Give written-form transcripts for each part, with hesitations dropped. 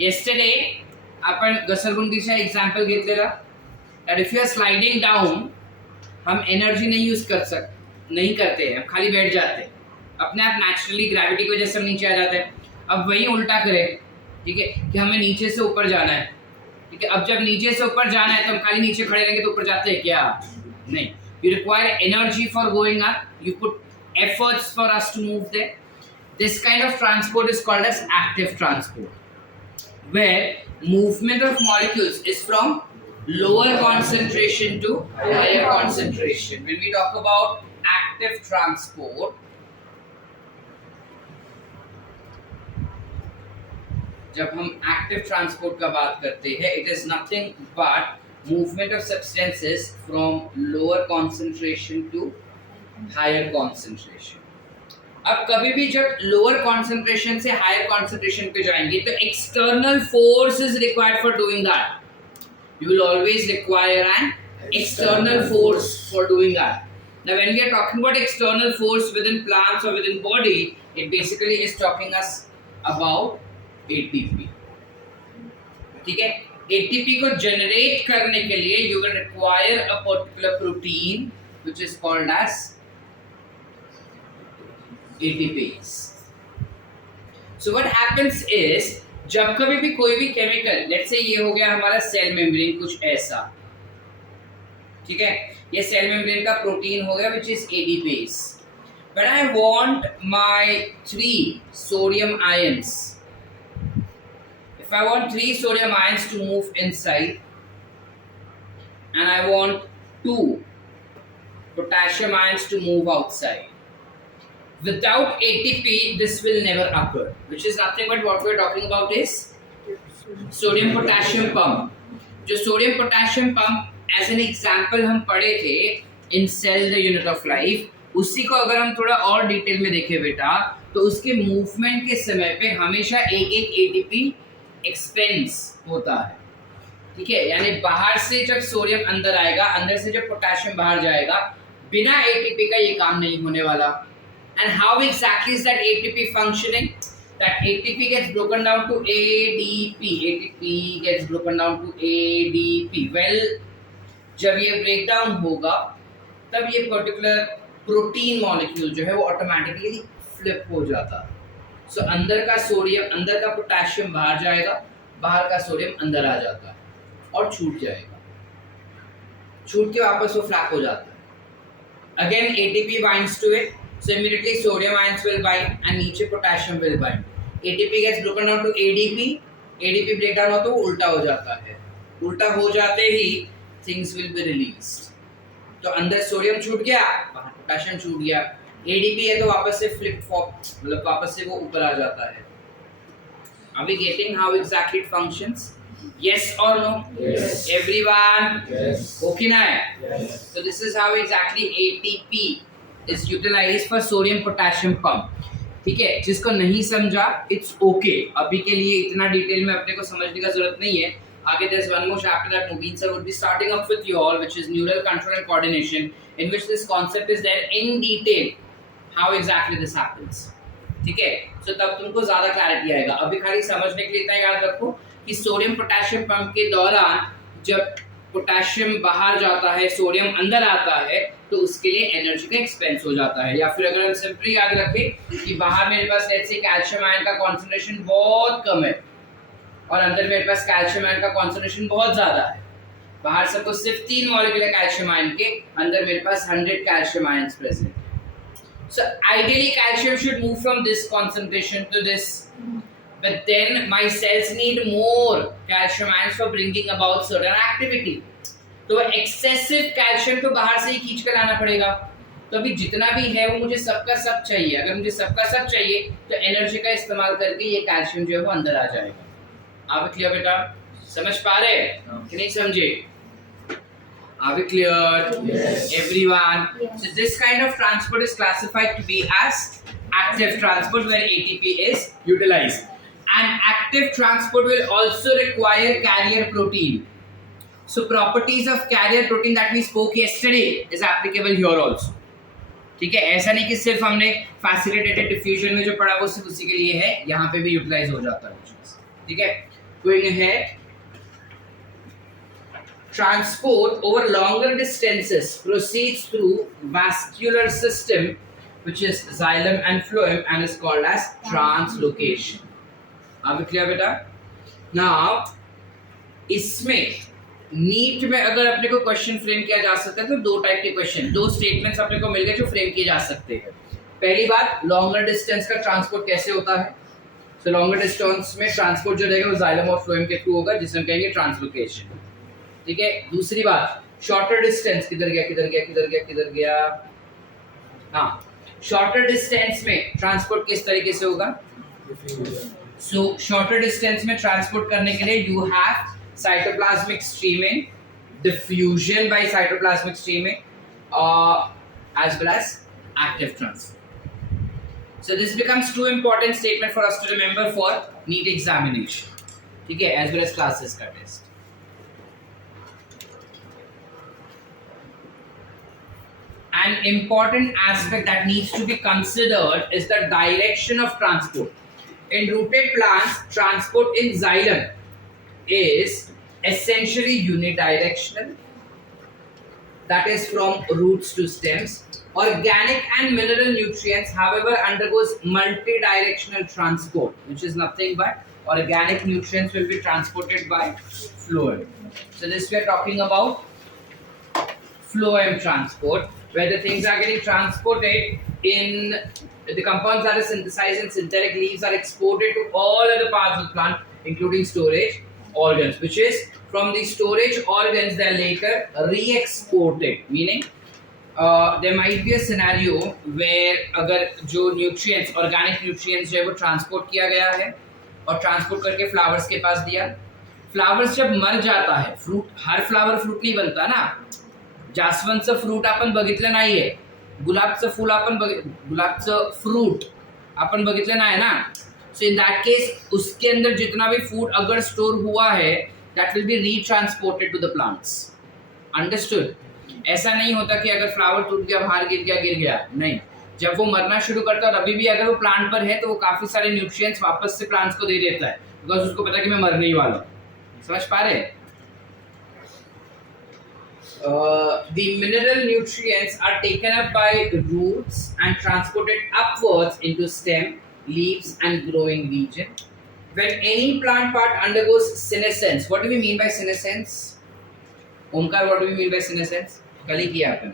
Yesterday आपण घसरगुंडीचा example घेतलेला that if you are sliding down हम एनर्जी नहीं करते हैं, हम खाली बैठ जाते हैं, अपने आप नेचुरली ग्रेविटी की वजह से हम नीचे आ जाते हैं। अब वही उल्टा करें, ठीक है, कि हमें नीचे से ऊपर जाना है, ठीक है। अब जब नीचे से ऊपर जाना है तो हम खाली नीचे खड़े रहेंगे तो ऊपर जाते हैं क्या? नहीं। You require energy for going up. You put efforts for us to move there. This kind of transport is called as active transport, where movement of molecules is from lower concentration to higher concentration. When we talk about active transport, जब हम active transport का बात करते हैं, it is nothing but movement of substances from lower concentration to higher concentration. अब कभी भी जब लोअर कॉन्सेंट्रेशन से हायर कॉन्सेंट्रेशन पे जाएंगे तो external force is required for doing that. You will always require an external force for doing that. Now when we are talking about external force within plants or within body, it basically is talking us about ATP. ठीक है, ATP को generate करने के लिए you will require a particular protein which is called as ATPase. So what happens is जब कभी भी कोई भी केमिकल, let's say ये हो गया हमारा सेल मेम्ब्रेन कुछ ऐसा, ठीक है, ये सेल मेम्ब्रेन का प्रोटीन हो गया which is adipose. But I want my 3 sodium ions, if I want 3 sodium ions to move inside and I want 2 potassium ions to move outside, without ATP this will never occur, which is nothing but what we are talking about is sodium potassium pump। जो sodium potassium pump as an example हम पढ़े थे in cell the unit of life, उसी को अगर हम थोड़ा और डिटेल में देखें बेटा, तो उसके मूवमेंट के समय पे हमेशा एक एटीपी एक्सपेंस होता है, ठीक है। यानी बाहर से जब सोडियम अंदर आएगा, अंदर से जब पोटेशियम बाहर जाएगा, बिना एटीपी का ये काम नहीं होने वाला। And how exactly is that ATP functioning? That ATP gets broken down to ADP. ATP gets broken down to ADP. Well, जब ये ब्रेकडाउन होगा तब ये पर्टिकुलर प्रोटीन मॉलिक्यूल जो है वो ऑटोमेटिकली फ्लिप हो जाता है। सो अंदर का सोडियम, अंदर का पोटेशियम बाहर जाएगा, बाहर का सोडियम अंदर आ जाता है और छूट जाएगा, छूट के वापस वो फ्लैप हो जाता है। Again ATP binds to it, so immediately sodium ions will bind and नीचे potassium will bind. ATP gets broken down to ADP. ADP breakdown हो तो उल्टा हो जाता है, उल्टा हो जाते ही things will be released. तो अंदर सोडियम छूट गया, बाहर पोटेशियम छूट गया। ADP है तो वापस से फ्लिप फ्लॉप, मतलब वापस से वो ऊपर आ जाता है। Are we getting how exactly it functions? Yes or no? Yes. Everyone? Yes. Okay ना है? Yes. So this is how exactly ATP is utilized for sodium potassium pump, ठीक है। जिसको नहीं समझा इट्स ओके, अभी के लिए इतना डिटेल में अपने को समझने का जरूरत नहीं है। आगे there's one more chapter that Mubin sir would be starting up with you all, which is neural control and coordination, in which this concept is there in detail how exactly this happens, ठीक है। so तब तुमको ज्यादा clarity आएगा। अभी खाली समझने के लिए इतना याद रखो कि सोडियम पोटेशियम पंप के दौरान जब पोटेशियम बाहर जाता है, सोडियम अंदर आता है, तो उसके लिए एनर्जी का एक्सपेंस हो जाता है। या फिर अगर हम सिंपली याद रखें कि बाहर मेरे पास लेट्स से कैल्शियम आयन का कॉन्सेंट्रेशन बहुत कम है और अंदर मेरे पास कैल्शियम आयन का कॉन्सेंट्रेशन बहुत ज्यादा है, बाहर सबको सिर्फ 3 मॉलिक्यूल है कैल्शियम आयन के, अंदर मेरे पास 100 कैल्शियम आयंस प्रेजेंट है। So ideally calcium should move from this concentration to this, but then my cells need more calcium ions for bringing about certain activity. तो एक्सेसिव कैल्शियम तो बाहर से ही खींच कर लाना पड़ेगा। तो अभी जितना भी है वो मुझे सबका सब चाहिए। अगर मुझे सबका सब चाहिए तो एनर्जी का इस्तेमाल करके ये कैल्शियम जो है वो अंदर आ जाएगा। आप क्लियर बेटा? समझ पा रहे कि नहीं समझे? Are we clear? Yes. Everyone? Yes. So this kind of transport is classified to be as active transport where ATP is utilized. And active transport will also require carrier protein. So properties of carrier protein that we spoke yesterday is applicable here also. ठीक है, ऐसा नहीं कि सिर्फ हमने facilitated diffusion में जो पढ़ा वो सिर्फ उसी के लिए है, यहाँ पे भी यूटिलाइज हो जाता है। ठीक है, Going ahead, transport over longer distances proceeds through vascular system, which is xylem and phloem, and is called as translocation. Are we clear, beta? Now, इसमें नीट में अगर अपने को क्वेश्चन फ्रेम किया जा सकता है तो दो टाइप के क्वेश्चन, दो स्टेटमेंट्स अपने को मिल गए जो फ्रेम किए जा सकते हैं. पहली बात, लॉन्गर डिस्टेंस का ट्रांसपोर्ट कैसे होता है. सो लॉन्गर डिस्टेंस में ट्रांसपोर्ट जो रहेगा वो जाइलम और फ्लोएम के थ्रू होगा, जिसे हम कहेंगे ट्रांसलोकेशन. ठीक है. दूसरी बात, शॉर्टर डिस्टेंस, किधर गया किधर गया किधर गया किधर गया, हाँ, शॉर्टर डिस्टेंस में ट्रांसपोर्ट किस तरीके से होगा. सो शॉर्टर डिस्टेंस में ट्रांसपोर्ट करने के लिए you have cytoplasmic streaming, diffusion by cytoplasmic streaming, as well as active transfer. So this becomes two important statement for us to remember for NEET examination. ठीक है, as well as classes का test. An important aspect that needs to be considered is the direction of transport. In rooted plants, transport in xylem is essentially unidirectional, that is from roots to stems. Organic and mineral nutrients, however, undergoes multidirectional transport, which is nothing but organic nutrients will be transported by phloem. So this we are talking about phloem transport, where the things are getting transported in the compounds that are synthesized in synthetic leaves are exported to all other parts of the plant, including storage organs, which is from the storage organs they are later re-exported. Meaning there might be a scenario where अगर जो nutrients, organic nutrients जो है वो transport किया गया है और transport करके flowers के पास दिया. flowers जब मर जाता है, fruit, हर flower fruit नहीं बनता ना. जास्वंदचं fruit आपण बघितलं नाहीये, गुलाबचं फूल आपण गुलाबचं fruit आपण बघितलं नाही ना. So in that case, उसके अंदर जितना भी फूड अगर स्टोर हुआ है, that will be retransported to the plants. Understood? ऐसा नहीं होता कि अगर फ्लावर टूट गया, बाहर गिर गया, नहीं. जब वो मरना शुरू करता है और अभी भी अगर वो प्लांट पर है तो वो काफी सारे न्यूट्रिएंट्स वापस से प्लांट्स को दे देता है, बिकॉज उसको पता है कि मैं मरने ही वाला हूँ. समझ पा रहे हैं? The mineral nutrients are taken up by roots and transported upwards into stem, leaves and growing region. When any plant part undergoes senescence, what do we mean by senescence? Omkar, what do we mean by senescence? कल ही किया आपने.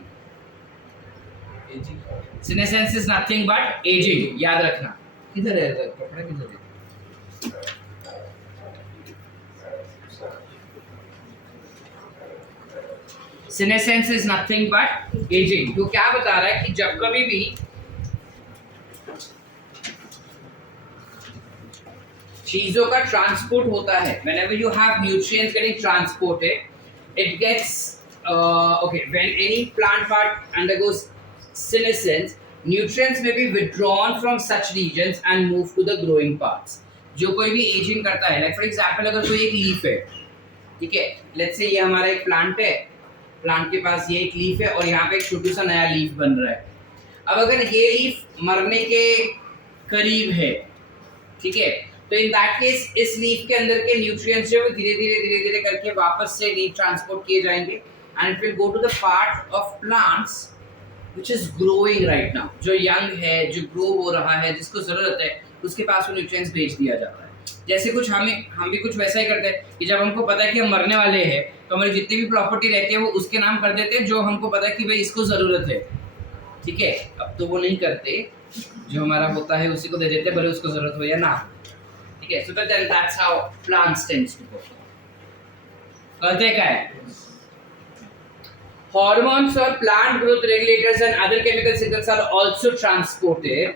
Senescence is nothing but aging. याद रखना. किधर है कपड़ा, किधर है? Senescence is nothing but aging. तो क्या बता रहा है कि जब कभी भी चीजों का ट्रांसपोर्ट होता है, whenever you have nutrients getting transported, it gets okay. When any plant part undergoes senescence, nutrients may be withdrawn from such regions and move to the growing parts. जो कोई भी एजिंग करता है, like for example अगर कोई एक leaf है, ठीक है, let's say ये हमारा एक प्लांट है, प्लांट के पास ये एक लीफ है और यहाँ पे एक छोटा सा नया लीफ बन रहा है. अब अगर ये लीफ मरने के करीब है, ठीक है, तो इन दैट केस इस लीफ के अंदर के न्यूट्रिएंट्स जो धीरे धीरे करके वापस से रीट्रांसपोर्ट किए जाएंगे and it will go to the part of plants which is growing right now, जो यंग है, जो ग्रो हो रहा है, जिसको जरूरत है, उसके पास वो न्यूट्रिएंट्स भेज दिया जाता है. जैसे कुछ हम भी कुछ वैसा ही करते हैं कि जब हमको पता है कि हम मरने वाले हैं तो हमारी जितनी भी प्रॉपर्टी रहती है वो उसके नाम कर देते हैं जो हमको पता है कि भाई इसको जरूरत है. ठीक है, अब तो वो नहीं करते, जो हमारा होता है उसी को दे देते हैं, भले उसको जरूरत हो या ना. ठीक है, so but then that's how plants tends to go. करते क्या है? Hormones or plant growth regulators and other chemical signals are also transported,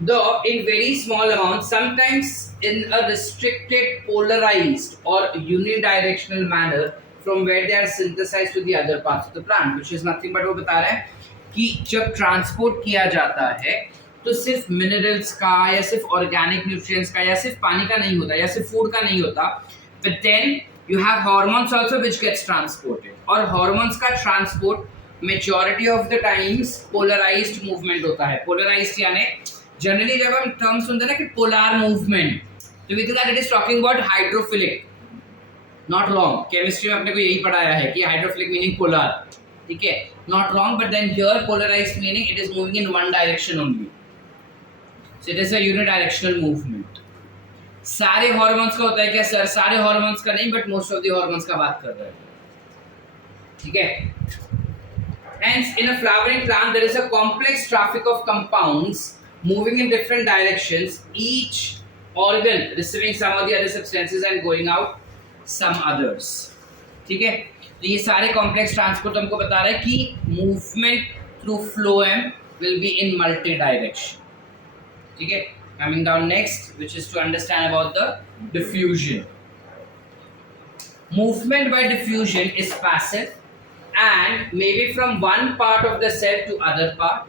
though in very small amounts, sometimes in a restricted, polarized or unidirectional manner from where they are synthesized to the other parts of the plant, which is nothing but वो बता रहा है कि जब transport किया जाता है तो सिर्फ मिनरल्स का या सिर्फ ऑर्गेनिक न्यूट्रिएंट्स का या सिर्फ पानी का नहीं होता या सिर्फ फूड का नहीं होता, but then you have hormones also which gets transported. और हार्मोन्स का transport majority of the times polarised movement होता है. पोलराइज्ड यानी जनरली जब हम टर्म सुनते हैं ना कि पोलर मूवमेंट, तो with that it is talking about hydrophilic, not wrong, chemistry में अपने को यही पढ़ाया है कि हाइड्रोफिलिक मीनिंग पोलर, ठीक है, not wrong, but then here polarised meaning it is moving in one direction only, so it is a unidirectional movement. सारे हार्मोन्स का होता है क्या सर? सारे हार्मोन्स का नहीं, but most of the hormones का बात कर रहे हैं, ठीक है। Hence, in a flowering plant, there is a complex traffic of compounds moving in different directions, each organ receiving some of the other substances and going out some others. ठीक है, तो ये सारे complex transport हमको बता रहा है कि movement through phloem will be in multi direction. ठीक है, coming down next, which is to understand about the diffusion. Movement by diffusion is passive and maybe from one part of the cell to other part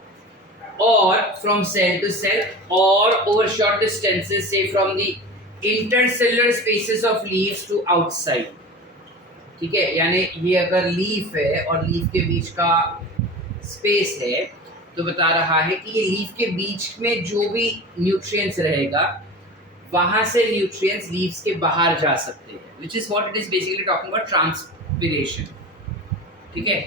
or from cell to cell or over short distances, say from the intercellular spaces of leaves to outside. ठीक है, यानी ये अगर leaf है और leaf के बीच का space है तो बता रहा है कि ये लीफ के बीच में जो भी न्यूट्रिएंट्स रहेगा वहां से न्यूट्रिएंट्स लीव्स के बाहर जा सकते हैं, which is what it is basically talking about transpiration. ठीक है,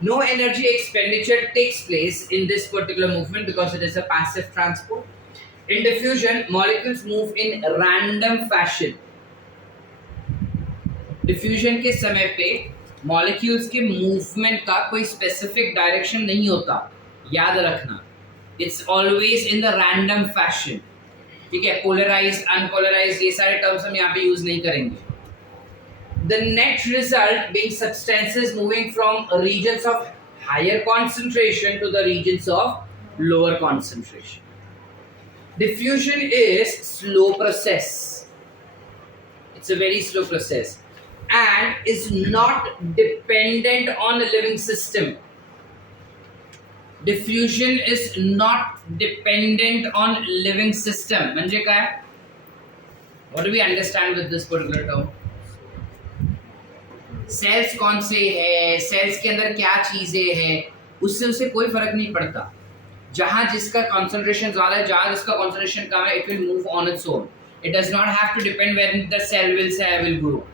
no energy expenditure takes place in this particular movement because it is a passive transport. In diffusion, molecules move in random fashion. Diffusion के समय पे molecules के movement का कोई specific direction नहीं होता, याद रखना, it's always in the random fashion. ठीक है, polarized, unpolarized, ये सारे terms हम यहाँ पे use नहीं करेंगे. The net result being substances moving from regions of higher concentration to the regions of lower concentration. Diffusion is slow process. It's a very slow process and is not dependent on a living system. Diffusion is not dependent on living system. म्हणजे काय? What do we understand with this particular term? Cells कौन से है, sales के अंदर क्या चीजें हैं, उससे उसे कोई फर्क नहीं पड़ता। जहां जिसका कंसंट्रेशन ज्यादा है, जहां जिसका कंसंट्रेशन कम है, it will move on its own, it does not have to depend when the cell will grow.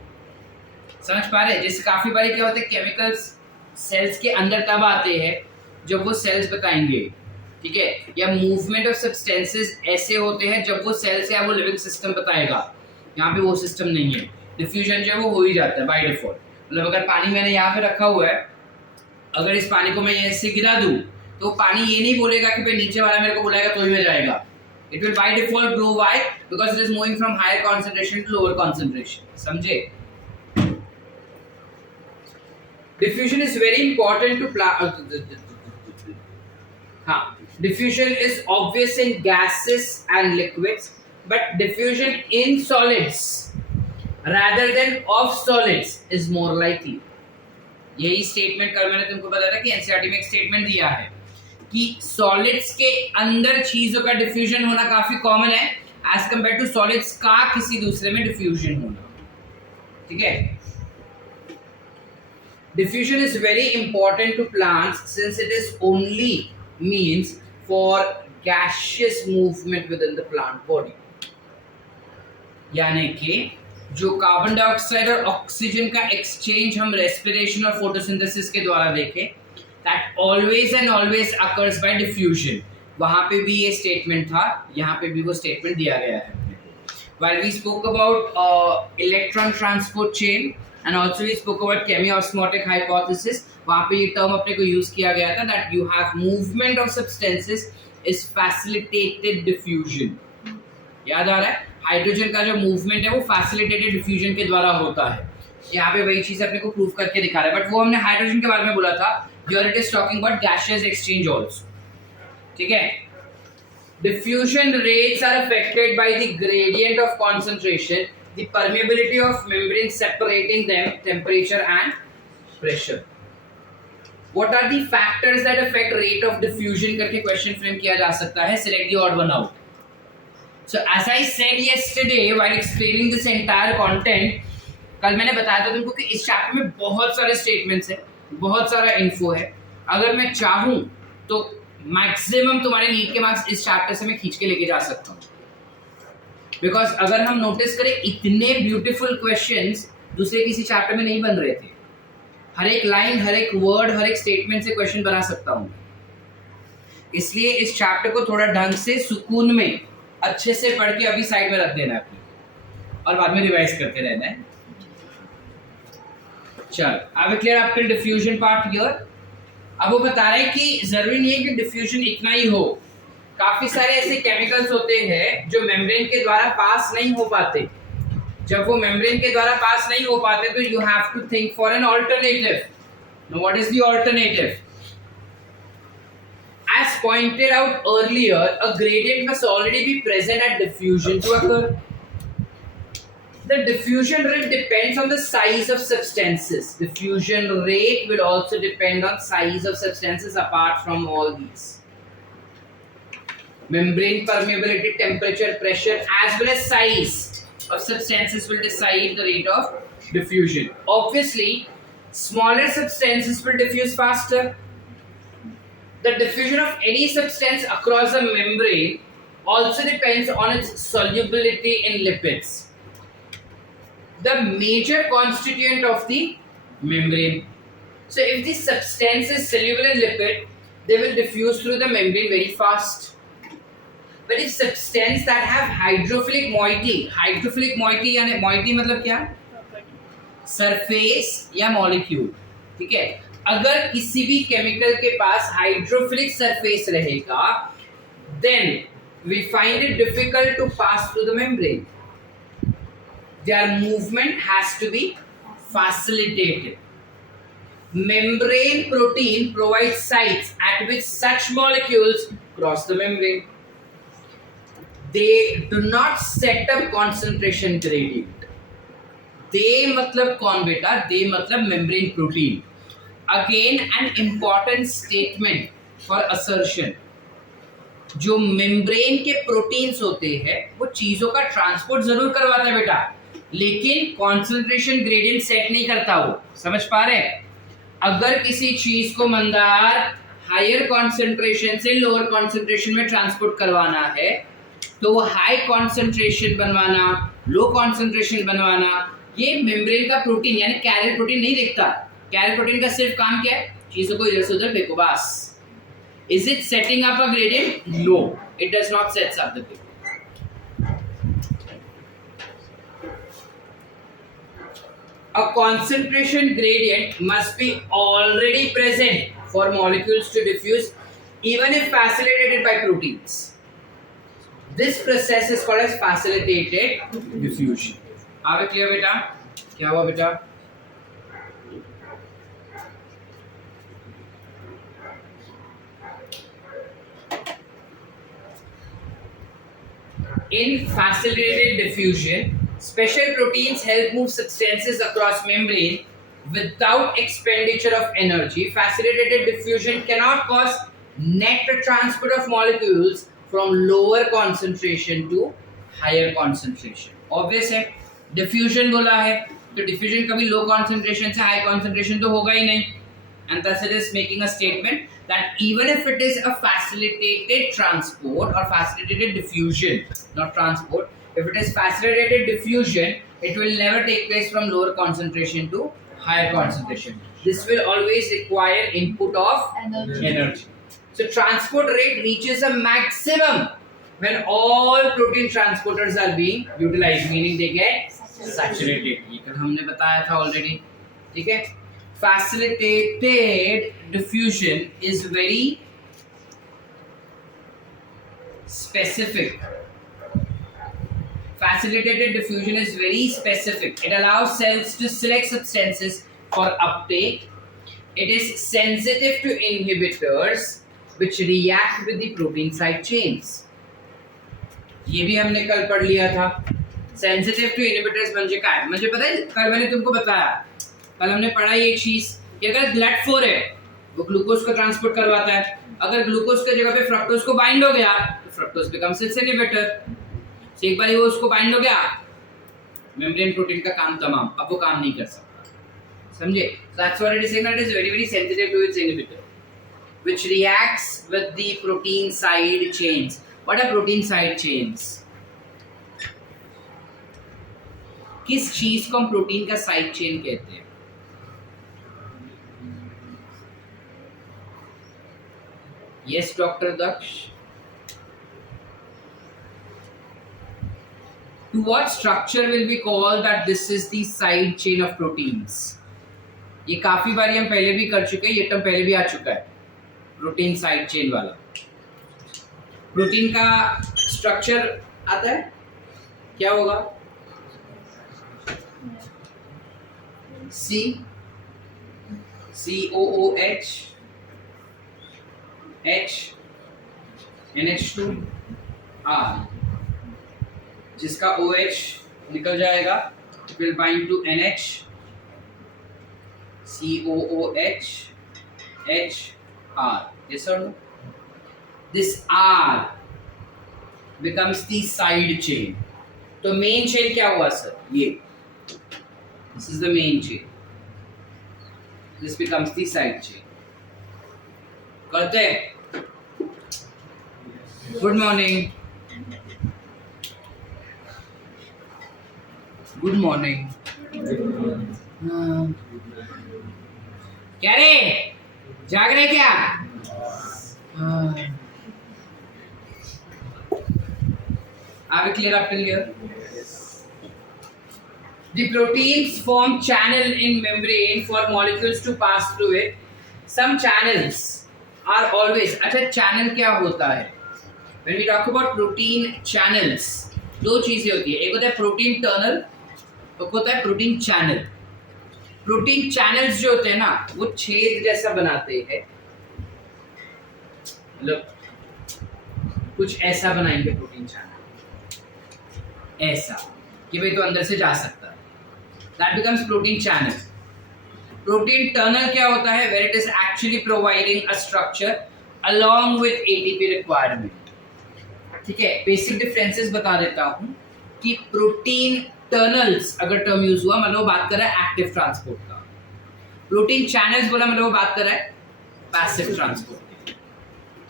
समझ पा रहे हैं? जैसे काफी बार क्या होता है, केमिकल्स सेल्स के अंदर तब आते हैं जब वो सेल्स बताएंगे, ठीक है, या मूवमेंट ऑफ सब्सटेंसेस ऐसे होते हैं जब वो सेल्स या वो लिविंग सिस्टम बताएगा। यहाँ पे वो सिस्टम नहीं है, डिफ्यूजन जो है वो हो ही जाता है बाय डिफॉल्ट। मतलब अगर पानी मैंने यहाँ पे रखा हुआ है, अगर इस पानी को मैं ऐसे गिरा दूं तो पानी ये नहीं बोलेगा कि भाई नीचे वाला मेरे को बुलाएगा तो ही में जाएगा। It will by default grow, why? Because it is moving from higher concentration to lower concentration. समझे? Diffusion is very important to हाँ, diffusion is obvious in gases and liquids, but diffusion in solids rather than of solids is more likely. यही statement कल मैंने तुमको बताया था कि NCERT में एक स्टेटमेंट दिया है कि सॉलिड्स के अंदर चीजों का डिफ्यूजन होना काफी कॉमन है एज कंपेयर टू सॉलिड्स का किसी दूसरे में डिफ्यूजन होना। ठीक है, diffusion is very important to plants since it is only means for gaseous movement within the plant body. यानी कि जो कार्बन डाइऑक्साइड और ऑक्सीजन का एक्सचेंज हम रेस्पिरेशन और फोटोसिंथेसिस के द्वारा देखें, that always and always occurs by diffusion. वहां पे भी ये स्टेटमेंट था, यहाँ पे भी वो स्टेटमेंट दिया गया है। While we spoke about electron transport chain and also we spoke about chemiosmotic hypothesis, वहाँ पे ये टर्म अपने को यूज किया गया था that you have movement of substances is facilitated diffusion। याद आ रहा है? हाइड्रोजन का जो मूवमेंट है वो फैसिलिटेटेड डिफ्यूजन के द्वारा होता है। यहाँ पे वही चीज अपने को प्रूव करके दिखा रहा है, बट वो हमने हाइड्रोजन के बारे में बोला था। Here it is talking about gaseous exchange also. ठीक है, diffusion rates are affected by the gradient of concentration, the permeability of membrane separating them, temperature and pressure. What are the factors that affect rate of diffusion करके question frame किया जा सकता है। Select the odd one out. So as I said yesterday while explaining this entire content, कल मैंने बताया था तुमको कि इस चैप्टर में बहुत सारे स्टेटमेंट्स हैं, बहुत सारा इन्फो है। अगर मैं चाहूँ तो मैक्सिमम तुम्हारे नीट के मार्क्स इस चैप्टर से मैं खींच के लेके जा सकता हूँ, बिकॉज अगर हम नोटिस करें इतने ब्यूटीफुल क्वेश्चंस दूसरे किसी चैप्टर में नहीं बन रहे थे। हर एक लाइन, हर एक वर्ड, हर एक स्टेटमेंट से क्वेश्चन बना सकता हूँ। इसलिए इस चैप्टर को थोड़ा ढंग से सुकून में अच्छे से पढ़ के अभी साइड में रख देना है अपनी, और बाद में रिवाइज करते रहना है। चल, अब क्लियर आपके डिफ्यूजन पार्ट हियर। अब वो बता रहे हैं कि जरूरी नहीं है कि डिफ्यूजन इतना ही हो, काफी सारे ऐसे केमिकल्स होते हैं जो मेम्ब्रेन के द्वारा पास नहीं हो पाते। जब वो मेम्ब्रेन के द्वारा पास नहीं हो पाते तो you have to think for an alternative. Now what is the alternative? As pointed out earlier, a gradient must already be present at diffusion to occur. The diffusion rate depends on the size of substances. Diffusion rate will also depend on size of substances apart from all these. Membrane permeability, temperature, pressure, as well as size of substances will decide the rate of diffusion. Obviously, smaller substances will diffuse faster. The diffusion of any substance across a membrane also depends on its solubility in lipids, the major constituent of the membrane. So if the substance is soluble in lipid, they will diffuse through the membrane very fast. But if substance that have hydrophilic moiety यानी moiety मतलब क्या? Surface या molecule, ठीक है। अगर किसी भी chemical के पास हाइड्रोफिलिक सरफेस रहेगा, then we find it difficult to pass through the membrane. Their movement has to be facilitated. Membrane protein provides sites at which such molecules cross the membrane. They do not set up concentration gradient. They मतलब कौन बेटा? They मतलब membrane protein. Again an important statement for assertion. जो membrane के proteins होते हैं वो चीजों का ट्रांसपोर्ट जरूर करवाता है बेटा, लेकिन कॉन्सेंट्रेशन ग्रेडियंट सेट नहीं करता। वो समझ पा रहे हैं? अगर किसी चीज को मंदार हायर कॉन्सेंट्रेशन से लोअर कॉन्सेंट्रेशन में ट्रांसपोर्ट करवाना है तो वो हाई कॉन्सेंट्रेशन बनवाना, लो कॉन्सेंट्रेशन बनवाना, ये मेम्ब्रेन का प्रोटीन यानी कैरियर प्रोटीन नहीं देखता। कैरियर प्रोटीन का सिर्फ काम क्या है? चीजों को इधर से उधर फेंको बस। Is it setting up a gradient? No, it does not set up the gradient. A concentration gradient must be already present for molecules to diffuse, even if facilitated by proteins. This process is called as facilitated diffusion. Are we clear बेटा? क्या हुआ बेटा? In facilitated diffusion, special proteins help move substances across membrane without expenditure of energy. Facilitated diffusion cannot cause net transport of molecules from lower concentration to higher concentration. Obvious है, diffusion बोला है तो diffusion कभी low concentration से high concentration तो होगा ही नहीं, and thus it is making a statement that even if it is a facilitated transport or facilitated diffusion, not transport, if it is facilitated diffusion, it will never take place from lower concentration to higher concentration. This will always require input of energy. So transport rate reaches a maximum when all protein transporters are being utilized, meaning they get saturated. ये कल हमने बताया था already, ठीक है। Facilitated diffusion is very specific. Facilitated diffusion is very specific. It allows cells to select substances for uptake. It is sensitive to inhibitors which react with the protein side chains. ये भी हमने कल पढ़ लिया था। Sensitive to inhibitors म्हणजे काय? म्हणजे पता है, कल मैंने तुमको बताया, कल हमने पढ़ा ये एक चीज कि अगर GLUT4 है वो ग्लूकोज को ट्रांसपोर्ट करवाता है, अगर ग्लूकोज के जगह पे फ्रक्टोज को बाइंड हो गया तो फ्रक्टोज बिकम्स इट्स इनहिबिटर। तो एक बार वो उसको बाइंड हो गया, मेम्ब्रेन प्रोटीन का काम तमाम, अब वो काम नहीं कर सकता। समझे? That's what it is saying, that is very very sensitive to its inhibitor. which reacts with the protein side chains. What are protein side chains? किस चीज को हम प्रोटीन का साइड चेन कहते हैं? Yes doctor Daksh. To what structure will we call that this is the side chain of proteins? ये काफी बारी हम पहले भी कर चुके हैं, ये टर्म पहले भी आ चुका है, प्रोटीन साइड चेन वाला. प्रोटीन का स्ट्रक्चर आता है, क्या होगा? COOH H NH2 R, जिसका OH निकल जाएगा it will bind to NH, COOH H R. Yes or no? This R becomes the side chain. तो मेन चेन क्या हुआ सर? ये, this is the main chain. This becomes the side chain. करते हैं. Good morning. Good morning. क्या रे, जाग रहे क्या? Are we clear up till here? The proteins form channel in membrane for molecules to pass through it. Some channels are always. अच्छा, channel क्या होता है? When we talk about protein channels, दो चीजें होती है. एक होता है protein tunnel, एक होता है protein channel. प्रोटीन चैनल्स जो होते हैं ना, वो छेद जैसा बनाते हैं, मतलब कुछ ऐसा बनाएंगे प्रोटीन चैनल, ऐसा कि भाई तो अंदर से जा सकता है. That becomes protein channel. Protein tunnel क्या होता है? Where it is actually providing a structure along with ATP requirement. ठीक है, बेसिक डिफरेंसेस बता देता हूं कि प्रोटीन टनल्स अगर टर्म यूज हुआ मतलब वो बात कर रहा है एक्टिव ट्रांसपोर्ट का. प्रोटीन चैनल्स बोला मतलब वो बात कर रहा है पैसिव ट्रांसपोर्ट.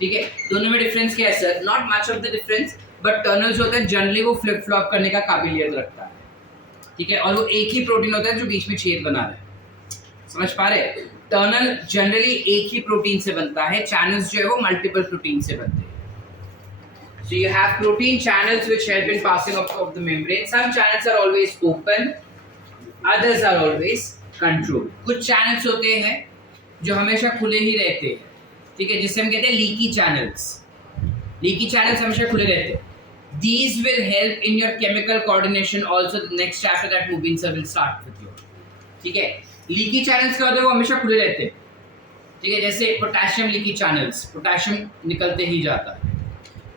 ठीक है, दोनों में डिफरेंस क्या है sir? Not much of the difference, but tunnels होता है जनरली वो फ्लिप फ्लॉप करने का काबिलियत रखता है. ठीक है, और वो एक ही प्रोटीन होता है जो बीच में छेद बना रहा है. समझ पा रहे? टनल जनरली एक ही प्रोटीन से बनता है, चैनल्स जो है वो मल्टीपल प्रोटीन से बनते हैं. So you have protein channels which help in passing of the membrane. Some channels are always open, others are always controlled. कुछ channels होते हैं जो हमेशा खुले ही रहते हैं. ठीक है, जिसे हम कहते हैं leaky channels. Leaky channels हमेशा खुले रहते हैं. These will help in your chemical coordination also. The next chapter that Mubin sir will start with you. ठीक है, leaky channels क्या होते हैं? वो हमेशा खुले रहते हैं. ठीक है, जैसे potassium leaky channels, potassium निकलते ही जाता है.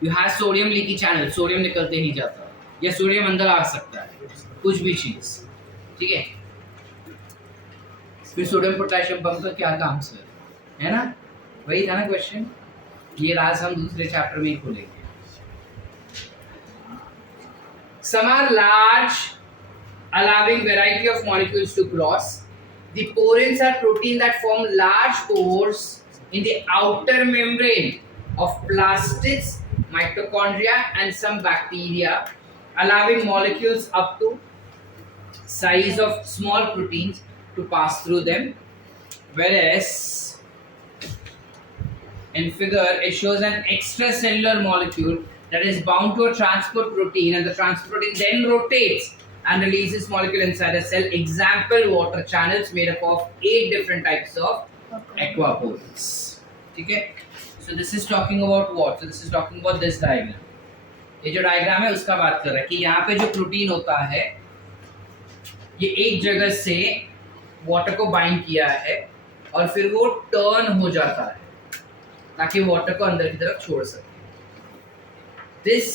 You have sodium leaky channel, sodium निकलते ही जाता है, या सोडियम अंदर आ सकता है, कुछ भी चीज. ठीक है, फिर सोडियम पोटेशियम पंप का क्या काम सर? है ना, वही था ना क्वेश्चन. ये राज हम दूसरे चैप्टर में ही खोलेंगे. Some are large, allowing variety of molecules to cross. The porins are protein that form large pores in the outer membrane of plastids, mitochondria and some bacteria, allowing molecules up to size of small proteins to pass through them. Whereas in figure it shows an extracellular molecule that is bound to a transport protein, and the transport protein then rotates and releases molecule inside a cell. Example, water channels made up of 8 different types of aquapores. ठीक है, so this is talking about what? So this is talking about this diagram. ये जो diagram है उसका बात कर रहा है कि यहाँ पे जो प्रोटीन होता है ये एक जगह से वाटर को बाइंड किया है और फिर वो टर्न हो जाता है ताकि वाटर को अंदर की तरफ छोड़ सके. This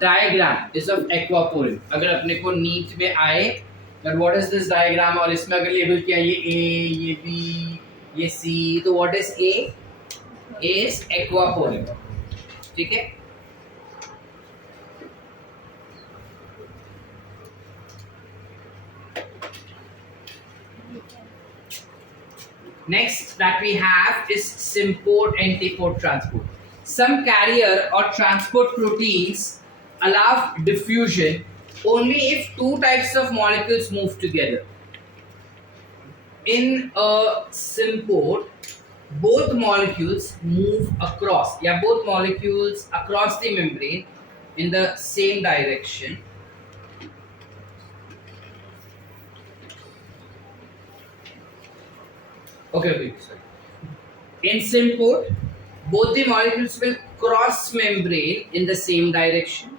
diagram is of aquaporin. अगर अपने को नीट में आए that what is this diagram, और इसमें अगर लेबल किया ये A, ये B, ये C, तो what is A? A is aquaporin. ठीक है, Next that we have is symport antiport transport. Some carrier or transport proteins allow diffusion only if two types of molecules move together. In a symport, both molecules move across, both molecules across the membrane in the same direction. Okay, sorry. In symport, both the molecules will cross membrane in the same direction,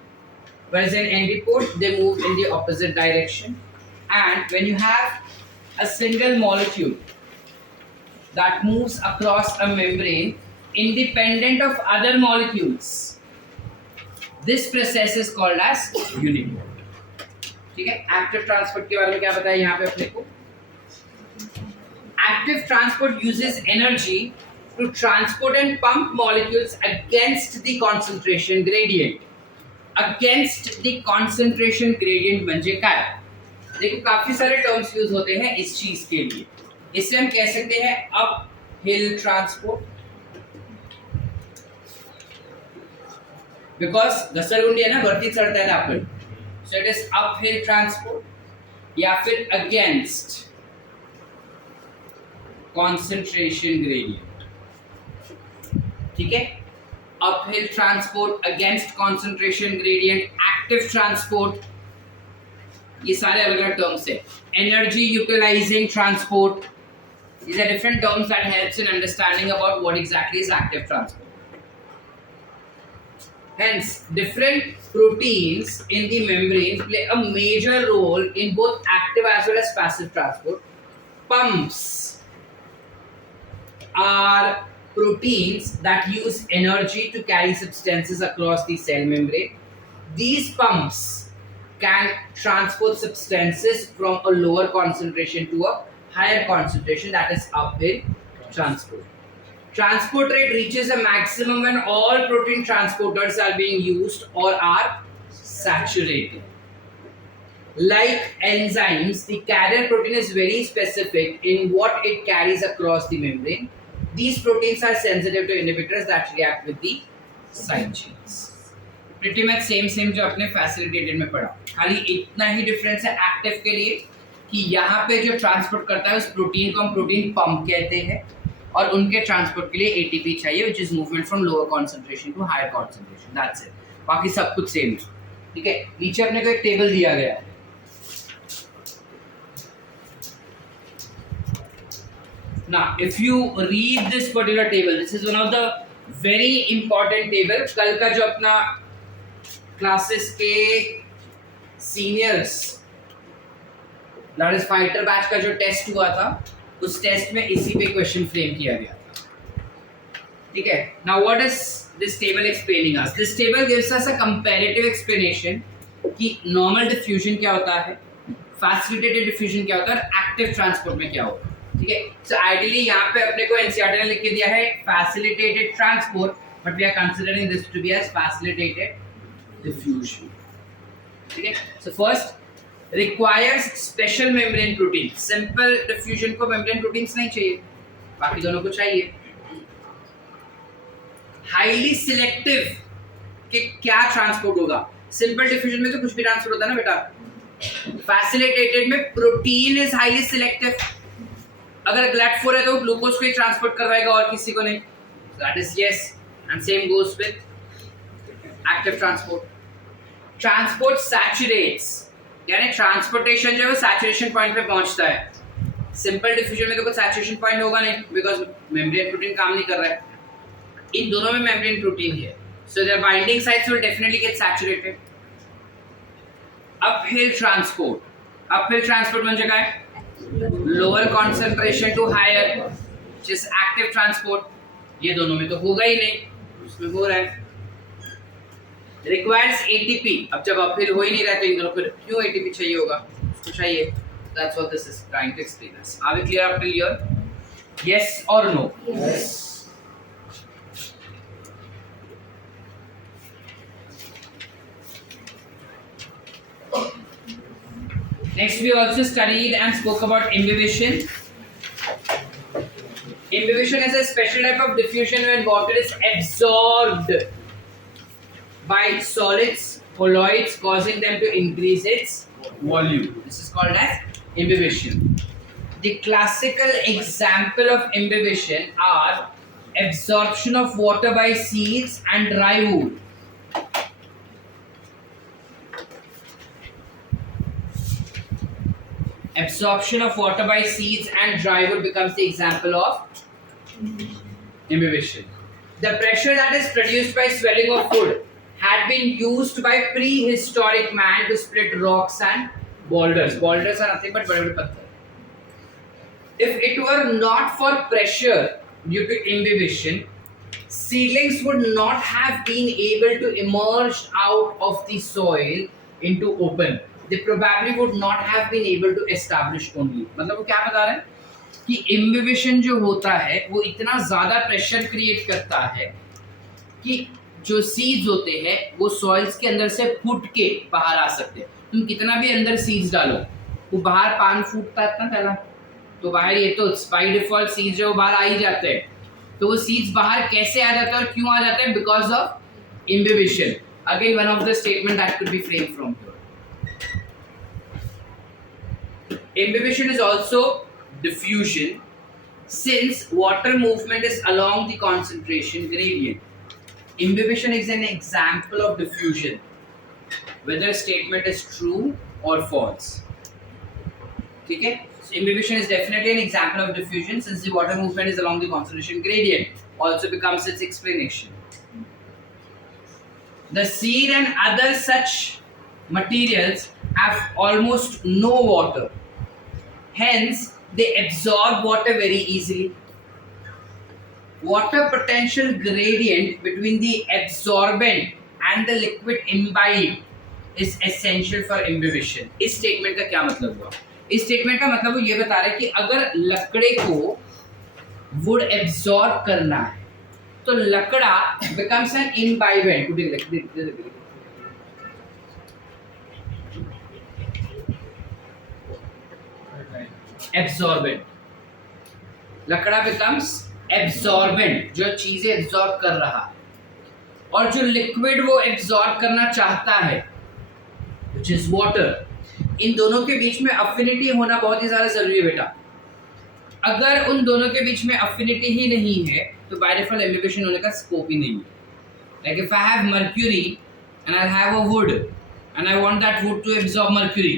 whereas in antiport, they move in the opposite direction. And when you have a single molecule that moves across a membrane independent of other molecules, this process is called as uniport. ठीक है, active transport के बारे में क्या बताया यहाँ पे अपने को? Active transport uses energy to transport and pump molecules against the concentration gradient. Against the concentration gradient म्हणजे काय? देखो काफी सारे टर्म्स यूज होते हैं इस चीज के लिए. इसे हम कह सकते हैं अप हिल ट्रांसपोर्ट, बिकॉज घसरगुंडी है ना, वरती चढ़ता है आपण, सो it is up hill transport. या फिर अगेंस्ट concentration gradient. ठीक है, uphill transport, against concentration gradient, active transport, ये सारे अलग अलग टर्म्स है. Energy utilizing transport, these are different terms that helps in understanding about what exactly is active transport. Hence, different proteins in the membrane play a major role in both active as well as passive transport. Pumps are proteins that use energy to carry substances across the cell membrane. These pumps can transport substances from a lower concentration to a higher concentration, that is uphill transport. Transport rate reaches a maximum when all protein transporters are being used or are saturated. Like enzymes, the carrier protein is very specific in what it carries across the membrane. These proteins are sensitive to inhibitors that react with the side chains. Pretty much same जो अपने facilitated में पढ़ा, खाली इतना ही difference है active के लिए कि यहाँ पे जो ट्रांसपोर्ट करता है उस प्रोटीन को हम प्रोटीन पंप कहते हैं, और उनके ट्रांसपोर्ट के लिए एटीपी चाहिए, which is movement from lower concentration to higher concentration. That's it, बाकी सब कुछ सेम है. ठीक है, नीचे अपने को एक टेबल दिया गया है. Now, if you read this particular table, this is one of the very important table. कल का जो अपना क्लासेस के seniors, that is fighter batch का जो टेस्ट हुआ था, उस टेस्ट में इसी पे क्वेश्चन फ्रेम किया गया था. ठीक है. Now, what is this table explaining us? This table gives us a comparative explanation कि normal diffusion क्या होता है, facilitated diffusion क्या होता है, और active transport में क्या होता है. ठीक है. सो आइडियली यहाँ पे अपने को एनसीईआरटी ने लिख के दिया है facilitated transport, but we are considering this to be as facilitated diffusion. ठीक है. So first requires special membrane protein. Simple diffusion को मेम्ब्रेन प्रोटीन्स नहीं चाहिए, बाकी दोनों को चाहिए. हाईली सिलेक्टिव कि क्या ट्रांसपोर्ट होगा. सिंपल डिफ्यूजन में तो कुछ भी ट्रांसपोर्ट होता है ना बेटा. फैसिलिटेटेड में प्रोटीन इज हाईली सिलेक्टिव. अगर GLUT4 है तो ग्लूकोज को ही ट्रांसपोर्ट करवाएगा और किसी को नहीं. That is yes, and same goes with active transport. Transport सैचुरेट्स, यानी ट्रांसपोर्टेशन जो है वो सैचुरेशन पॉइंट पे पहुंचता है. सिंपल डिफ्यूजन में तो कोई सैचुरेशन पॉइंट होगा नहीं, बिकॉज मेम्ब्रेन प्रोटीन काम नहीं कर रहा है. इन दोनों में मेम्ब्रेन प्रोटीन है, so their binding sites will definitely get saturated. Uphill transport, uphill transport म्हणजे काय? लोअर कॉन्सेंट्रेशन टू हायर, जिस एक्टिव ट्रांसपोर्ट. ये दोनों में तो होगा ही नहीं, उसमें हो रहा है. Requires ATP. अब जब अपहिल हो ही नहीं रहा तो इन दोनों को क्यों एटीपी चाहिए होगा? उसको चाहिए. That's what this is trying to explain us. Are we clear up till here? Yes और no? Yes. Next, we also studied and spoke about imbibition. Imbibition is a special type of diffusion when water is absorbed by solids, colloids, causing them to increase its volume. This is called as imbibition. The classical example of imbibition are absorption of water by seeds and dry wood. Absorption of water by seeds and dry wood becomes the example of imbibition. The pressure that is produced by swelling of wood had been used by prehistoric man to split rocks and boulders. Boulders are nothing but bade patthar. If it were not for pressure due to imbibition, seedlings would not have been able to emerge out of the soil into open. They probably would not have been able to establish only. मतलब वो क्या बता रहे हैं कि imbibition जो होता है वो इतना ज़्यादा प्रेशर क्रिएट करता है कि जो सीड्स होते हैं वो सॉइल्स के अंदर से फूट के बाहर आ सकते हैं. तुम कितना भी अंदर सीड्स डालो वो बाहर पान फूटता है ना पहला तो बाहर ये तो बाय डिफॉल्ट सीड्स जो बाहर आ ही जाते हैं. तो वो सीड्स बाहर कैसे आ जाते हैं और क्यों आ जाते हैं? Because of imbibition. Again one of the statement that could be framed from here. Imbibition is also diffusion since water movement is along the concentration gradient. Imbibition is an example of diffusion, whether statement is true or false. Okay? So imbibition is definitely an example of diffusion since the water movement is along the concentration gradient. Also becomes its explanation. The seed and other such materials have almost no water. Hence, they absorb water very easily. Water potential gradient between the absorbent and the liquid imbibe is essential for imbibition. इस statement का क्या मतलब हुआ? इस statement का मतलब वो ये बता रहा है कि अगर लकड़े को wood absorb करना है तो लकड़ा becomes an imbibant. Absorbent. Lakra becomes absorbent, जो चीजें absorb कर रहा है, और जो liquid वो absorb करना चाहता है, which is water. इन दोनों के बीच में affinity होना बहुत ही ज़्यादा जरूरी है बेटा. अगर उन दोनों के बीच में affinity ही नहीं है, तो by default imbibition होने का scope ही नहीं है. Like if I have mercury and I have a wood and I want that wood to absorb mercury.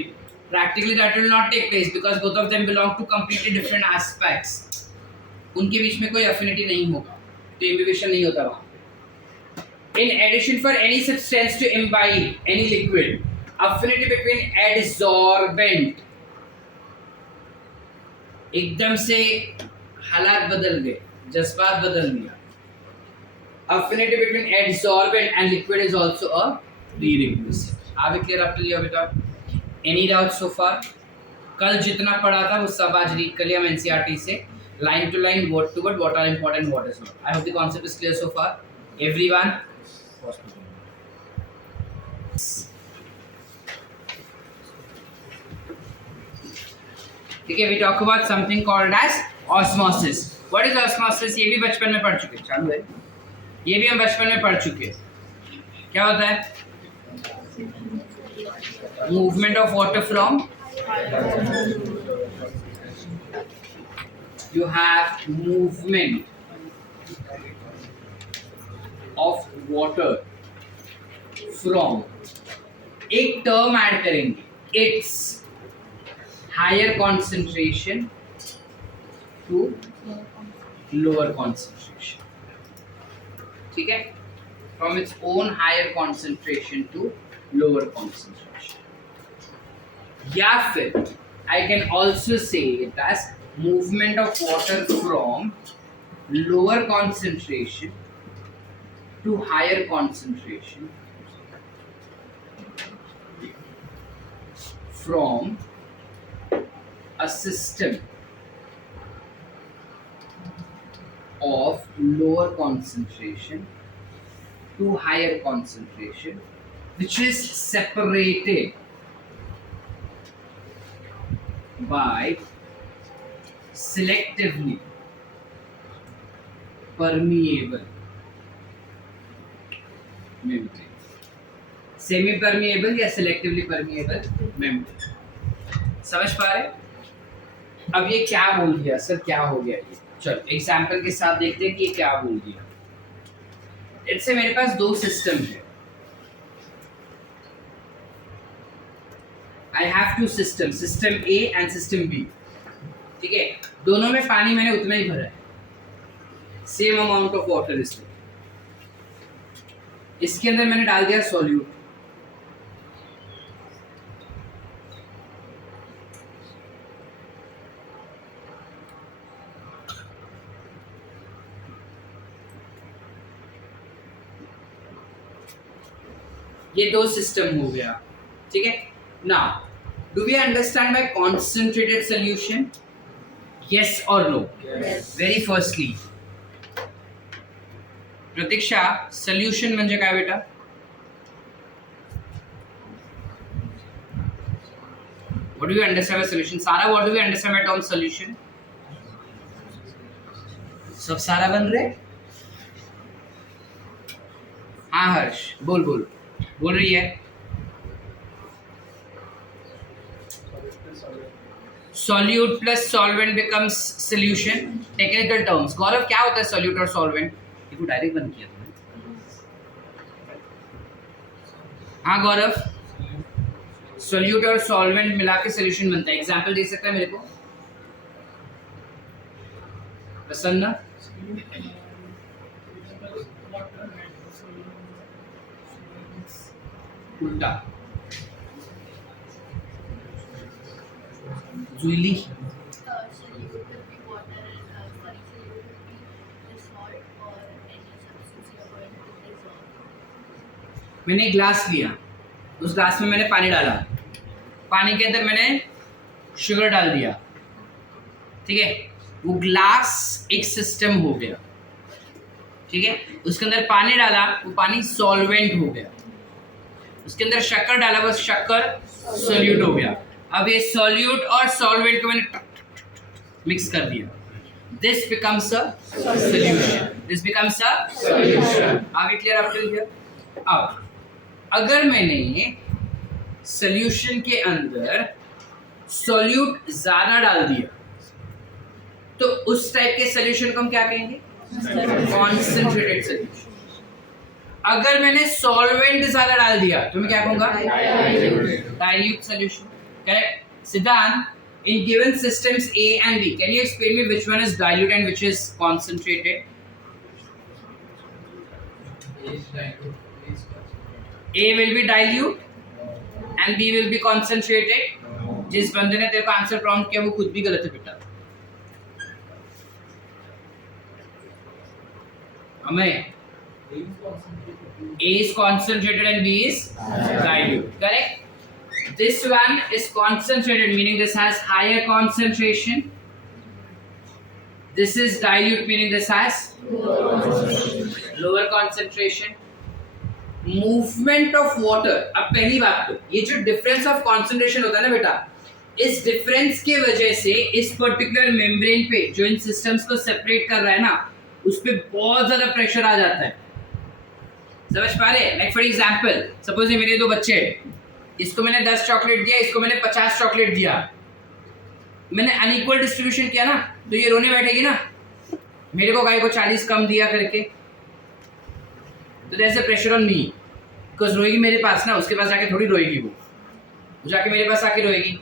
Practically that will not take place because both of them belong to completely different aspects. उनके बीच में कोई affinity नहीं होगा, तो imbibition नहीं होता वहाँ. In addition, for any substance to imbibe any liquid, affinity between adsorbent एकदम से हालात बदल गए, जज्बात बदल गया. Affinity between adsorbent and liquid is also a prerequisite. Are we clear up till here बेटा? Any doubts so far? कल जितना पढ़ा था वो सब आज रीड कर लिया हम NCERT से, line to line, word to word, what are important, what is not. I hope the concept is clear so far. Everyone? ठीक है, we talk about something called as osmosis. What is osmosis? ये भी बचपन में पढ़ चुके, चालू है, ये भी हम बचपन में पढ़ चुके. क्या होता है? Movement of water from, you have movement of water from, एक term ऐड करेंगे, its higher concentration to lower concentration. ठीक है? From its own higher concentration to lower concentration. या फिर I can also say it as movement of water from lower concentration to higher concentration from a system of lower concentration to higher concentration, which is separated by selectively permeable membrane, semi permeable या selectively permeable membrane. समझ पा रहे? अब ये क्या बोल दिया sir, क्या हो गया ये? चलो एग्जाम्पल के साथ देखते हैं कि ये क्या बोल दिया। इससे मेरे पास दो सिस्टम है, I have two system, system A and system B. ठीक है, दोनों में पानी मैंने उतना ही भरा है, सेम अमाउंट ऑफ वाटर। इसके अंदर मैंने डाल दिया सॉल्यूट। ये दो सिस्टम हो गया। ठीक है, now do we understand by concentrated solution? Yes और no? Very firstly Pratiksha, solution म्हणजे काय बेटा? What do you understand by solution? सारा, what do we understand by term solution? सब सारा बन रहे? हाँ हर्ष, बोल बोल बोल रही है। Solute plus solvent becomes solution. Technical terms. गौरव, क्या होता है solute और solvent? ये को डायरेक्ट बंद किया तुमने। हाँ गौरव, solute और solvent मिला के solution बनता है। एग्जाम्पल दे सकता है मेरे को? प्रसन्न? उल्टा जुईली, मैंने एक ग्लास लिया, उस ग्लास में मैंने पानी डाला, पानी के अंदर मैंने शुगर डाल दिया। ठीक है, वो ग्लास एक सिस्टम हो गया। ठीक है, उसके अंदर पानी डाला, वो पानी सॉल्वेंट हो गया। उसके अंदर शक्कर डाला, बस शक्कर सॉल्यूट हो गया। अब ये सॉल्यूट और सॉल्वेंट को मैंने मिक्स कर दिया, this becomes a solution, this becomes a solution. Are we clear up till here? अब अगर मैंने सॉल्यूशन के अंदर सॉल्यूट ज्यादा डाल दिया तो उस टाइप के सॉल्यूशन को हम क्या कहेंगे? Concentrated solution. अगर मैंने सॉल्वेंट ज्यादा डाल दिया तो मैं क्या कहूंगा? Dilute solution. करेक्ट। सिद्धांत, in given systems A and B, can you explain me which one is dilute and which is concentrated? A will be dilute and B will be concentrated. जिस बंदे ने तेरे को आंसर प्रॉम्प्ट किया वो खुद भी गलत है बेटा। हमें A is concentrated and B is dilute. Correct? This one is concentrated, meaning this has higher concentration. This is dilute, meaning this has lower concentration. Movement of water. अब पहली बात तो ये जो difference of concentration होता है ना बेटा, इस difference के वजह से इस particular membrane पे जो इन systems को separate कर रहा है ना, उस पे बहुत ज़्यादा pressure आ जाता है। समझ पा रहे? Like for example, suppose ये मेरे दो बच्चे हैं, इसको मैंने 10 चॉकलेट दिया, इसको मैंने 50 चॉकलेट दिया, मैंने अनइक्वल डिस्ट्रीब्यूशन किया ना, तो ये रोने बैठेगी ना, मेरे को गाय को 40 कम दिया करके, तो there is a pressure on me, because रोएगी मेरे पास ना, उसके पास जाके थोड़ी रोएगी, वो जाके मेरे पास आके रोएगी।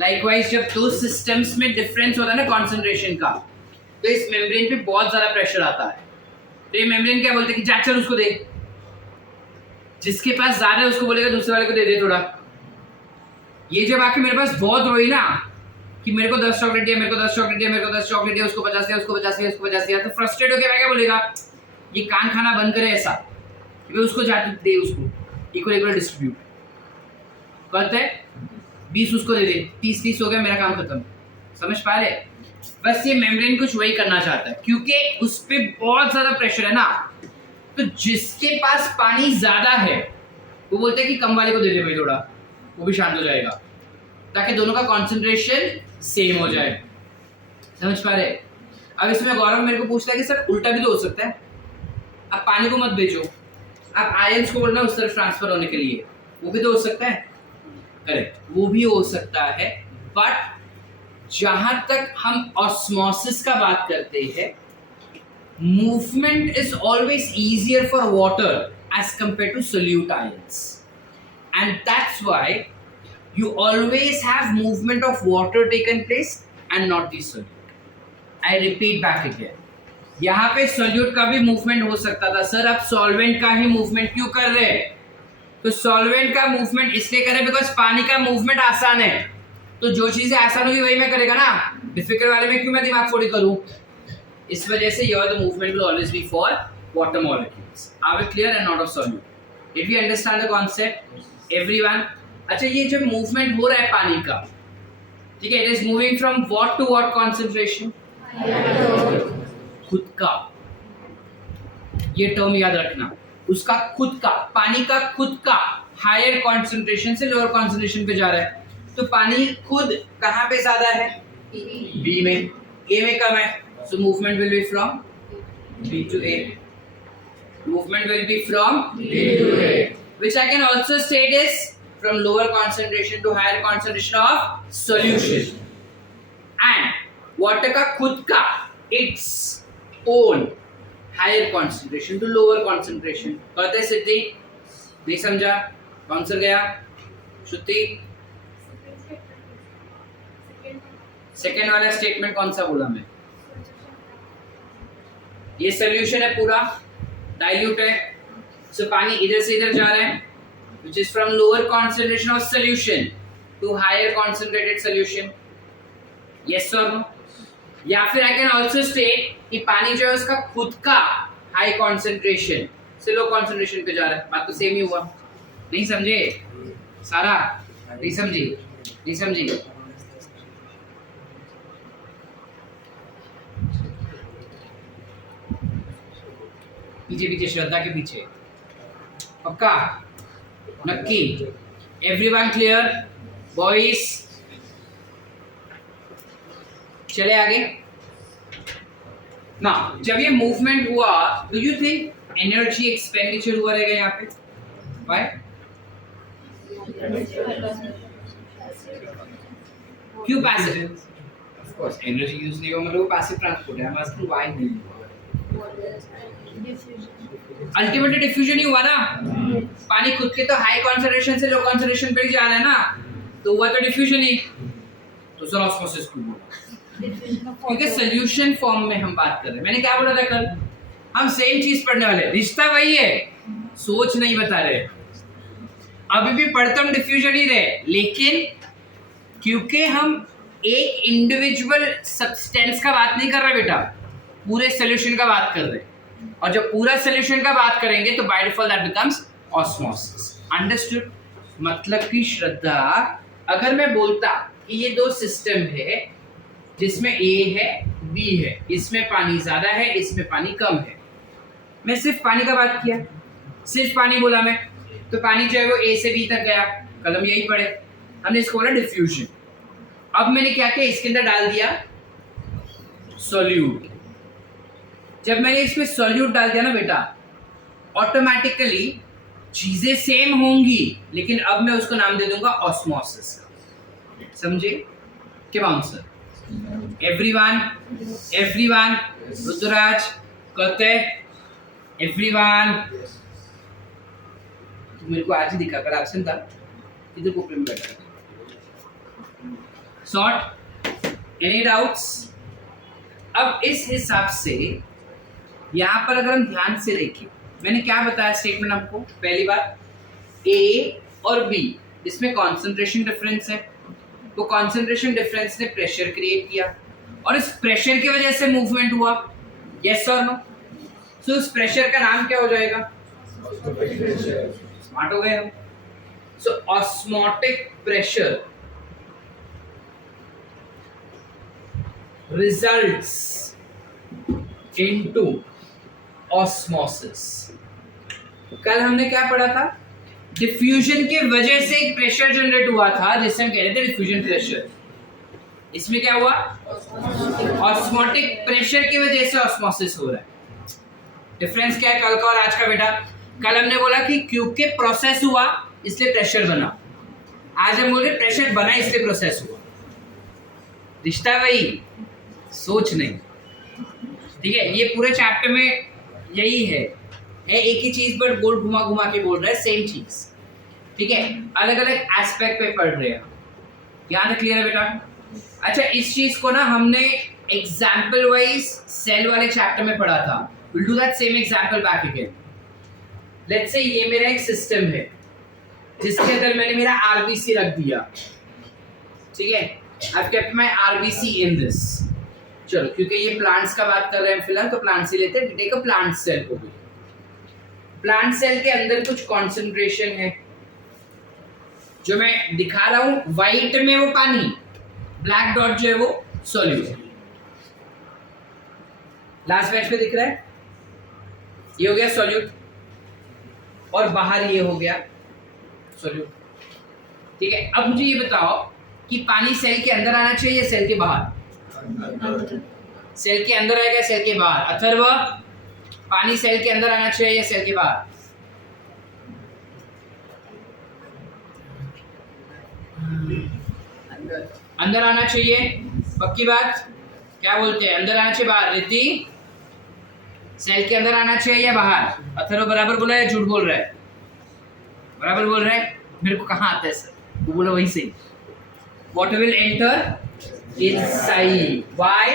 लाइकवाइज जब दो सिस्टम्स में डिफरेंस होता है ना कॉन्सेंट्रेशन का, तो इस मेम्ब्रेन पे बहुत ज़्यादा प्रेशर आता है। तो ये मेम्ब्रेन क्या बोलते हैं कि जा चल उसको दे, जिसके पास ज्यादा है उसको बोलेगा दूसरे वाले को दे दे थोड़ा। ये जब आके मेरे पास बहुत रोई ना कि मेरे को 10 चॉकलेट दिया, मेरे को 10 चॉकलेट दिया, मेरे को 10 चॉकलेट दिया, उसको 50 दिया, उसको 50 दिया, उसको 50 दिया, तो फ्रस्ट्रेट होकर मैं क्या बोलेगा, ये कान खाना बंद करे ऐसा, कि उसको जाके दे, उसको इक्वल इक्वल डिस्ट्रीब्यूट करते हैं, 20 उसको दे दे, 30 हो गया, मेरा काम खत्म। समझ पा रहे? बस ये मेम्ब्रेन कुछ वही करना चाहता है, क्योंकि उस पर बहुत ज्यादा प्रेशर है ना, तो जिसके पास पानी ज्यादा है वो बोलते हैं कि कम वाले को दे दे भाई थोड़ा, वो भी शांत हो जाएगा, ताकि दोनों का कंसंट्रेशन सेम हो जाए। समझ पा रहे? अब इसमें गौरव मेरे को पूछता है कि सर उल्टा भी तो हो सकता है, अब पानी को मत बेचो, आप आयंस को बोलना उस तरफ ट्रांसफर होने के लिए, वो भी तो हो सकता है। करेक्ट, वो भी हो सकता है, बट जहां तक हम ऑस्मोसिस का बात करते हैं, movement is always easier for water as compare to solute ions, and that's why you always have movement of water taken place and not the solute. I repeat back again. यहाँ पे solute का भी movement हो सकता था। Sir आप solvent का ही movement क्यों कर रहे हैं? तो solvent का movement इसलिए कर रहे हैं because पानी का movement आसान है, तो जो चीजें आसान होगी वही मैं करेगा ना, डिफिकल्ट वाले में क्यों मैं दिमाग फोड़ी करूँ? इस वजह से your the movement will always be for water molecules. Are we clear and not of solute? Did we understand the concept? Everyone? अच्छा, ये जब मूवमेंट हो रहा है पानी का, ठीक है, it is moving from what to what concentration? खुद का, ये टर्म याद रखना, उसका खुद का, पानी का खुद का हायर कॉन्सेंट्रेशन से लोअर कॉन्सेंट्रेशन पे जा रहा है, तो पानी खुद कहाँ पे ज्यादा है? बी में, ए में कम है, so movement will be from B to A, movement will be from B to A, which I can also state is from lower concentration to higher concentration of solution. And water का खुद का its own higher concentration to lower concentration. कहते सिद्धि नहीं समझा? कौन सा गया? श्रुति second वाला स्टेटमेंट कौन सा बोला मैं? ये सोल्यूशन है पूरा, डाइल्यूट है, सो पानी इधर से इधर जा रहा है, which is from lower concentration of solution to higher concentrated solution. Yes or no? या फिर I can also state कि पानी जो है उसका खुद का high concentration से low concentration पे जा रहा है, बात तो सेम ही हुआ। नहीं समझे सारा? नहीं समझी? नहीं समझी? पीछे पीछे श्रद्धा के पीछे, पक्का? नक्की? Everyone clear? बॉयज चले आगे ना। जब ये मूवमेंट हुआ, do you think energy expenditure हुआ रहेगा यहाँ पे? व्हाई? क्यों passive? Of course energy use नहीं हुआ, मतलब वो पैसिव ट्रांसपोर्ट है। हम आस्किंग व्हाई नहीं हुआ? अल्टीमेटली डिफ्यूजन ही हुआ ना, पानी खुद के तो हाई कॉन्सेंट्रेशन से लो कॉन्सेंट्रेशन पे ही जा रहा है ना, तो हुआ तो डिफ्यूजन ही, तो सर ऑस्मोसिस क्यों बोला? क्योंकि सॉल्यूशन फॉर्म में हम बात कर रहे हैं। मैंने क्या बोला था कल? हम सेम चीज पढ़ने वाले, रिश्ता वही है, सोच नहीं बता रहे। अभी भी पढ़ते हम डिफ्यूजन ही रहे, लेकिन क्योंकि हम एक इंडिविजुअल सब्सटेंस का बात नहीं कर रहे बेटा, पूरे सॉल्यूशन का बात कर रहे हैं, और जब पूरा सॉल्यूशन का बात करेंगे तो by default that becomes osmosis. Understood? मतलब कि श्रद्धा, अगर मैं बोलता कि ये दो सिस्टम है जिसमें ए है बी है, इसमें पानी ज्यादा है इसमें पानी कम है, मैं सिर्फ पानी का बात किया, सिर्फ पानी बोला मैं, तो पानी जो है वो ए से बी तक गया, कलम यही पढ़े, हमने इसको बोला डिफ्यूजन। अब मैंने क्या किया, इसके अंदर डाल दिया सॉल्यूट। जब मैंने इसमें सॉल्यूट डाल दिया ना बेटा, ऑटोमेटिकली चीजें सेम होंगी, लेकिन अब मैं उसको नाम दे दूंगा ऑस्मोसिस। समझे? क्या आंसर? एवरीवन, एवरीवन, रुद्रराज कहते एवरीवन, मेरे को आज ही दिखा, कर एब्सेंट था, इधर कोपरे में बैठा। Sort, any doubts? अब इस हिसाब से यहाँ पर अगर हम ध्यान से देखें, मैंने क्या बताया स्टेटमेंट आपको? पहली बात, ए और बी इसमें कॉन्सेंट्रेशन डिफरेंस है, तो कॉन्सेंट्रेशन डिफरेंस ने प्रेशर क्रिएट किया, और इस प्रेशर की वजह से मूवमेंट हुआ। यस और नो? सो उस प्रेशर का नाम क्या हो जाएगा? स्मार्ट हो गए हम। So osmotic pressure results into osmosis। कल हमने क्या पढ़ा था? डिफ्यूजन के वजह से एक प्रेशर जनरेट हुआ था जिससे हम कह रहे थे डिफ्यूजन प्रेशर। इसमें क्या हुआ, ऑस्मोटिक प्रेशर की वजह से ऑस्मोसिस हो रहा है। डिफरेंस क्या है कल का और आज का बेटा? कल हमने बोला कि क्योंकि प्रोसेस हुआ इसलिए प्रेशर बना, आज हम बोल रहे प्रेशर बना इसलिए प्रोसेस हुआ। रिश्ता वही, सोच नहीं। ठीक है, ये पूरे चैप्टर में यही है एक ही चीज बट गोल घुमा घुमा के बोल रहा है, सेम चीज। ठीक है, अलग अलग एस्पेक्ट पे पढ़ रहे हैं। ध्यान क्लियर है बेटा? अच्छा, इस चीज को ना हमने एग्जाम्पल वाइज सेल वाले चैप्टर में पढ़ा था। Will do that same example back again. Let's say ये मेरा एक सिस्टम है जिसके अंदर मैंने मेरा आरबीसी रख दिया। ठीक है, I've kept my RBC in this। चलो, क्योंकि ये प्लांट्स का बात कर रहे हैं फिलहाल, तो प्लांट से लेते हैं। टेक अ प्लांट सेल को भी। प्लांट सेल के अंदर कुछ कॉन्सेंट्रेशन है जो मैं दिखा रहा हूं। व्हाइट में वो पानी, ब्लैक डॉट जो है वो सॉल्यूट। लास्ट पेज पे दिख रहा है, ये हो गया सॉल्यूट और बाहर ये हो गया सॉल्यूट। ठीक है, अब मुझे ये बताओ कि पानी सेल के अंदर आना चाहिए सेल के बाहर? सेल के अंदर आएगा सेल के बाहर? अथर्व, पानी सेल के अंदर आना चाहिए या सेल के बाहर? अंदर आना चाहिए, पक्की बात? क्या बोलते हैं, अंदर आना चाहिए बाहर? रिद्धि, सेल के अंदर आना चाहिए या बाहर? अथर्व बराबर बोला या झूठ बोल रहा है? बराबर बोल रहा है। मेरे को कहाँ आता है सर? वो बोला वही सही। What will enter inside? Why?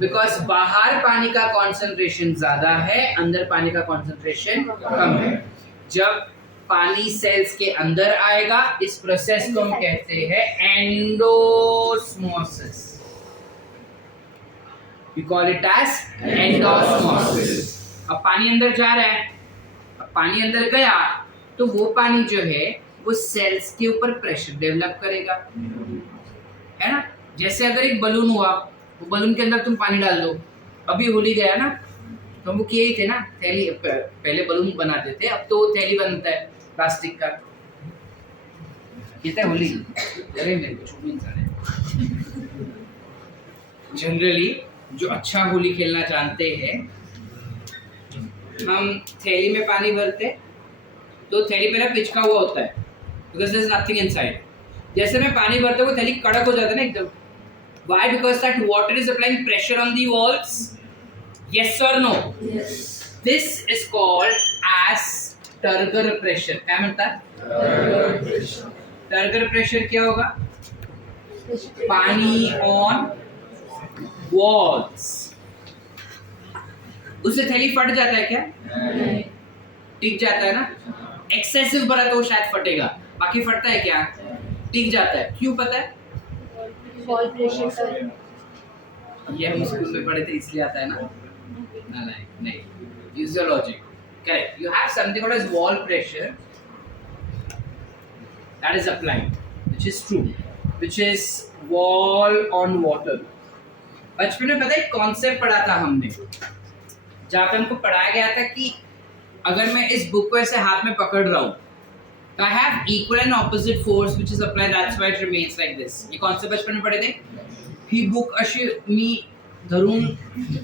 Because बाहर पानी का कॉन्सेंट्रेशन ज्यादा है, अंदर पानी का कॉन्सेंट्रेशन कम है। जब पानी सेल्स के अंदर आएगा, इस प्रोसेस को हम कहते हैं endosmosis. We call it as endosmosis. अब पानी अंदर जा रहा है, अब पानी अंदर गया तो वो पानी जो है वो सेल्स के ऊपर प्रेशर डेवलप करेगा, है ना? जैसे अगर एक बलून हुआ, वो बलून के अंदर तुम पानी डाल दो, अभी होली गया ना, तो हम वो किए ही थे ना, थैली पहले बलून बनाते थे, अब तो थैली बनता है प्लास्टिक का। कितना होली, अरे मेरे को छोटी इंसान है। जनरली जो अच्छा होली खेलना जानते हैं, हम थैली में पानी भरते तो थैली मेरा पिचका हुआ होता है, because there is nothing inside। जैसे मैं पानी भरते वो थैली कड़क हो जाता है ना एकदम। Why? Because that water is applying pressure on the walls। Yes or no? Yes। This is called as turgor pressure. क्या मिलता है? टर्गर प्रेशर क्या होगा? पानी ऑन वॉल्स। उससे थैली फट जाता है क्या? टिक जाता है ना। एक्सेसिव भरा तो शायद फटेगा, बाकी फटता है क्या? टिक जाता है। क्यों पता है? Wall pressure. ये हम स्कूल में पढ़े थे इसलिए आता है ना? नहीं, use your logic. Correct, you have something called as wall pressure that is applied, which is true, which is wall on water. बचपन में पता है कॉन्सेप्ट पढ़ा था हमने, जहाँ पे हमको पढ़ाया गया था कि अगर मैं इस बुक को ऐसे हाथ में पकड़ रहा हूँ तो I have equal and opposite force which is applied, that's why it remains like this। ये कॉन्सेप्ट बचपन में पढ़े थे। ही बुक अशी मी धरून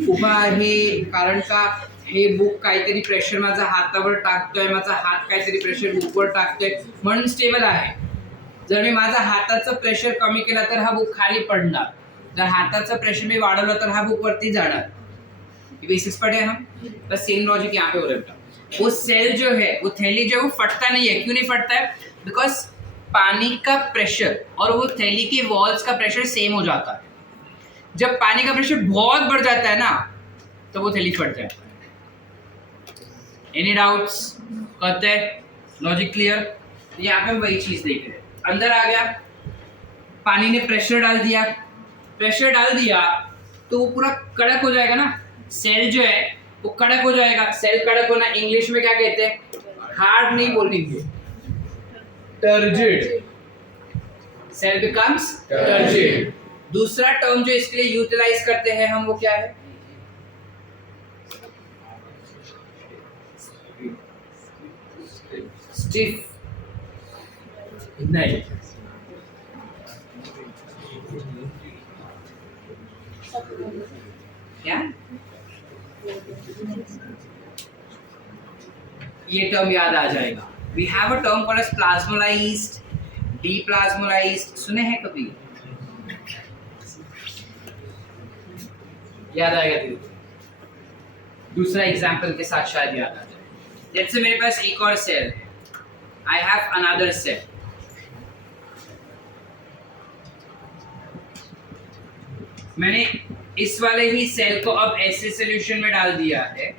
उभा आहे कारण का हे बुक काहीतरी प्रेशर माझा हातावर टाकतोय, माझा हात काहीतरी प्रेशर बुकवर टाकतोय म्हणून स्टेबल आहे। जर मी माझा हाताचं प्रेशर कमी केला तर हा बुक खाली पडणार, जर हाताचं प्रेशर मी वाढवलं तर हा बुक वरती जाणार। ये बेसिक्स पढ़े हम, बस सेम लॉजिक यहाँ पे हो रहा है। वो सेल जो है, वो थैली जो है वो फटता नहीं है। क्यों नहीं फटता है? बिकॉज पानी का प्रेशर और वो थैली के वॉल्स का प्रेशर सेम हो जाता है। जब पानी का प्रेशर बहुत बढ़ जाता है ना, तो वो थैली फट जाता है। Any doubts? कहते हैं लॉजिक क्लियर? यहाँ पे हम वही चीज देख रहे हैं। अंदर आ गया, पानी ने प्रेशर डाल दिया, प्रेशर डाल दिया तो वो पूरा कड़क हो जाएगा ना। सेल जो है वो कड़क हो जाएगा। सेल कड़क होना इंग्लिश में क्या कहते हैं? हार्ड नहीं बोलेंगे, टर्जिड। Cell becomes turgid. दूसरा टर्म जो इसके लिए यूटिलाइज करते हैं हम, वो क्या है? स्टिफ। नहीं, क्या ये टर्म याद आ जाएगा. We have a term called as plasmolyzed, deplasmolyzed. सुने हैं कभी? याद आएगा धीरे धीरे. दूसरा एग्जाम्पल के साथ शायद याद आ जाए. लेट्स से मेरे पास एक और सेल है. I have another cell. मैंने इस वाले ही सेल को अब ऐसे सॉल्यूशन में डाल दिया है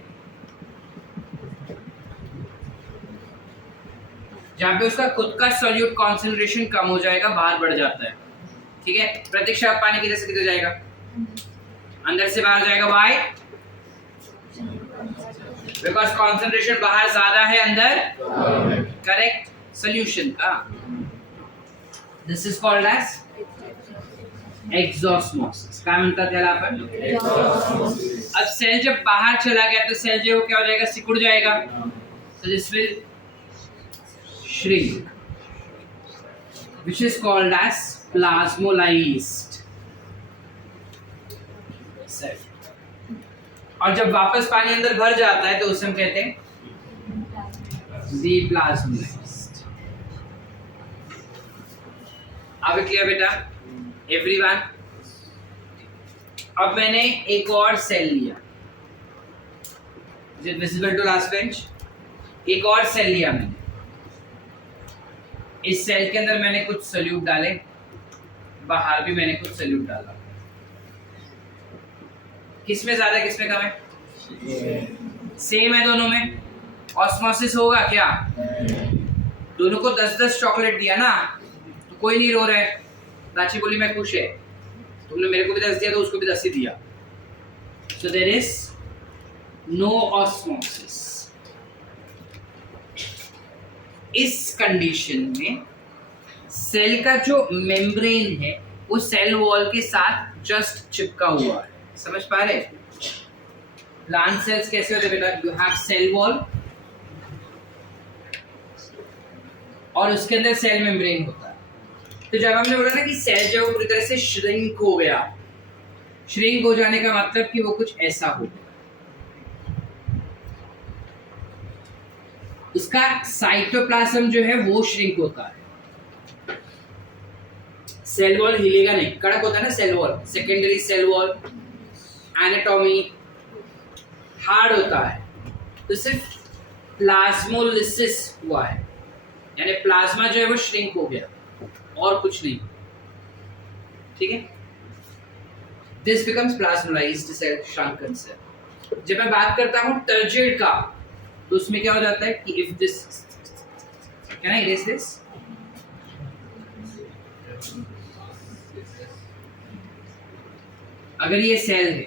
जहां पे उसका खुद का सॉल्यूट कॉन्सेंट्रेशन कम हो जाएगा, बाहर बढ़ जाता है. ठीक है. प्रतीक्षा, पानी किधर से किधर जाएगा? अंदर से बाहर जाएगा. व्हाई? बिकॉज कॉन्सेंट्रेशन बाहर ज्यादा है, अंदर करेक्ट. सॉल्यूशन का दिस इज कॉल्ड एज एक्सॉस्मोसिस. काय म्हणतात त्याला आपण? अब सेल जब बाहर चला गया तो सेल जो क्या हो जाएगा? सिकुड़ जाएगा. So this will shrink, which is called as plasmolized cell. और जब वापस पानी अंदर भर जाता है तो उसे हम कहते हैं deplasmolized. अब क्लियर बेटा एवरीवन? अब मैंने एक और सेल लिया. Is it visible to last bench? एक और सेल लिया मैंने. इस सेल के अंदर मैंने कुछ सॉल्यूट डाले, बाहर भी मैंने कुछ सॉल्यूट डाला. किसमें ज्यादा किसमें कम है? सेम है दोनों में. ऑस्मोसिस होगा क्या? दोनों को 10-10 चॉकलेट दिया ना तो कोई नहीं रो रहा है. रांची बोली मैं खुश है. तुमने मेरे को भी 10 दिया तो उसको भी 10 ही दिया. So there is no osmosis. इस कंडीशन में सेल का जो मेम्ब्रेन है वो सेल वॉल के साथ जस्ट चिपका हुआ है. समझ पा रहे? प्लांट सेल्स कैसे होते बेटा? यू हैव सेल वॉल और उसके अंदर सेल मेम्ब्रेन होता है. तो जब हमने बोला ना कि सेल जो पूरी तरह से श्रिंक हो गया, श्रिंक हो जाने का मतलब कि वो कुछ ऐसा हो गया. उसका साइटोप्लाज्म जो है वो श्रिंक होता है. सेल वॉल हिलेगा नहीं, कड़क होता है ना cell wall. Secondary cell wall anatomy hard होता है. तो सिर्फ प्लाज्मोलिसिस हुआ है, यानी प्लाज्मा जो है वो श्रिंक हो गया और कुछ नहीं. ठीक है. This becomes plasmolysed cell, shrunken cell. जब मैं बात करता हूं टर्जिड का तो उसमें क्या हो जाता है कि if this, can I erase this? अगर ये सेल है,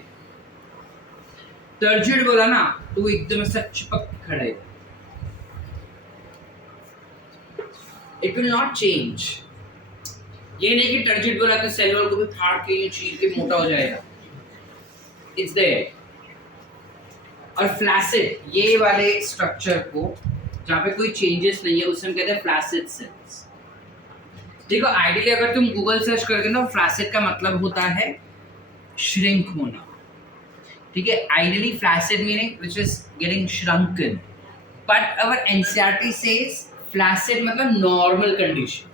टर्जिड बोला ना तो वो एकदम ऐसा चिपक खड़ा है. It will not change. ये नहीं कि टर्जिड बोला तो सेल वॉल को भी फाड़ के चीर के मोटा हो जाएगा. It's there. और फ्लैसिड, ये वाले स्ट्रक्चर को जहाँ पे कोई चेंजेस नहीं है उसे हम कहते हैं फ्लैसिड सेल्स. देखो आइडियली अगर तुम गूगल सर्च करके ना, फ्लैसिड का मतलब होता है श्रिंक होना. ठीक है. Ideally flaccid meaning which is getting shrunken, but our NCERT says flaccid मतलब नॉर्मल कंडीशन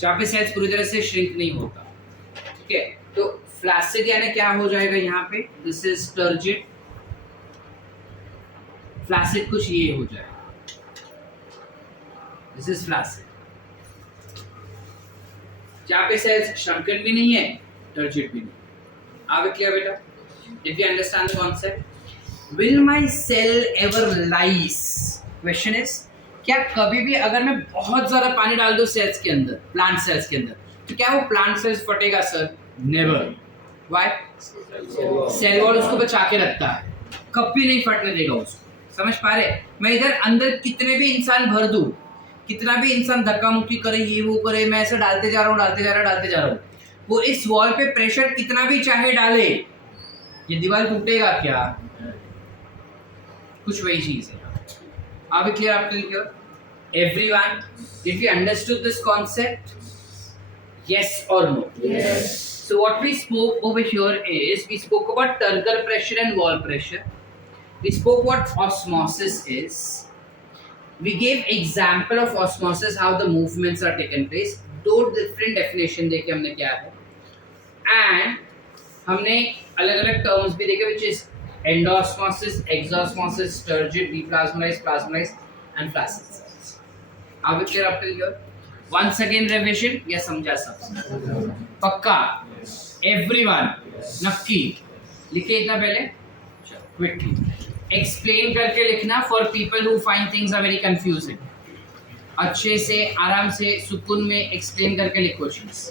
जहाँ पे सेल्स पूरी तरह से श्रिंक नहीं होता. ठीक है. तो फ्लैसिड यानी क्या हो जाएगा यहाँ पे? This is turgid. फ्लैसिड कुछ ये हो जाएगा. This is flaccid. जहाँ पे सेल्स shrunken भी नहीं है, टर्जिड भी नहीं. आगे क्लियर बेटा? Did you understand the concept? Will my cell ever lyse? Question is, क्या कभी भी अगर मैं बहुत ज्यादा पानी डाल दूं सेल्स के अंदर, प्लांट सेल्स के अंदर, तो क्या वो प्लांट सेल्स फटेगा? Sir never. Why? Cell wall उसको बचा के रखता है, कभी नहीं फटने देगा उसको. समझ पा रहे? मैं इधर अंदर कितने भी इंसान भर दूं, कितना भी इंसान धक्का मुक्की करे, ये वो करे, मैं ऐसे डालते जा रहा हूँ, वो इस वॉल पे प्रेशर कितना भी चाहे डाले, ये दीवार टूटेगा क्या? कुछ वही चीज है. अब क्लियर? आपके clear? Everyone, did you understood this concept? Yes or no? Yes. So what we spoke over here is we spoke about turgor pressure and wall pressure. We spoke what osmosis is. We gave example of osmosis, how the movements are taken place. दो different definition देखे हमने क्या है, and हमने अलग अलग terms भी देखे which is endosmosis, exosmosis, turgid, deplasmalized, plasmalized and flaccid cells. Are we clear up till here? Once again revision या समझा सब पक्का? Everyone नक्की लिखे इतना पहले quickly explain करके लिखना for people who find things are very confusing. अच्छे से आराम से सुकून में explain करके लिखो चीज़.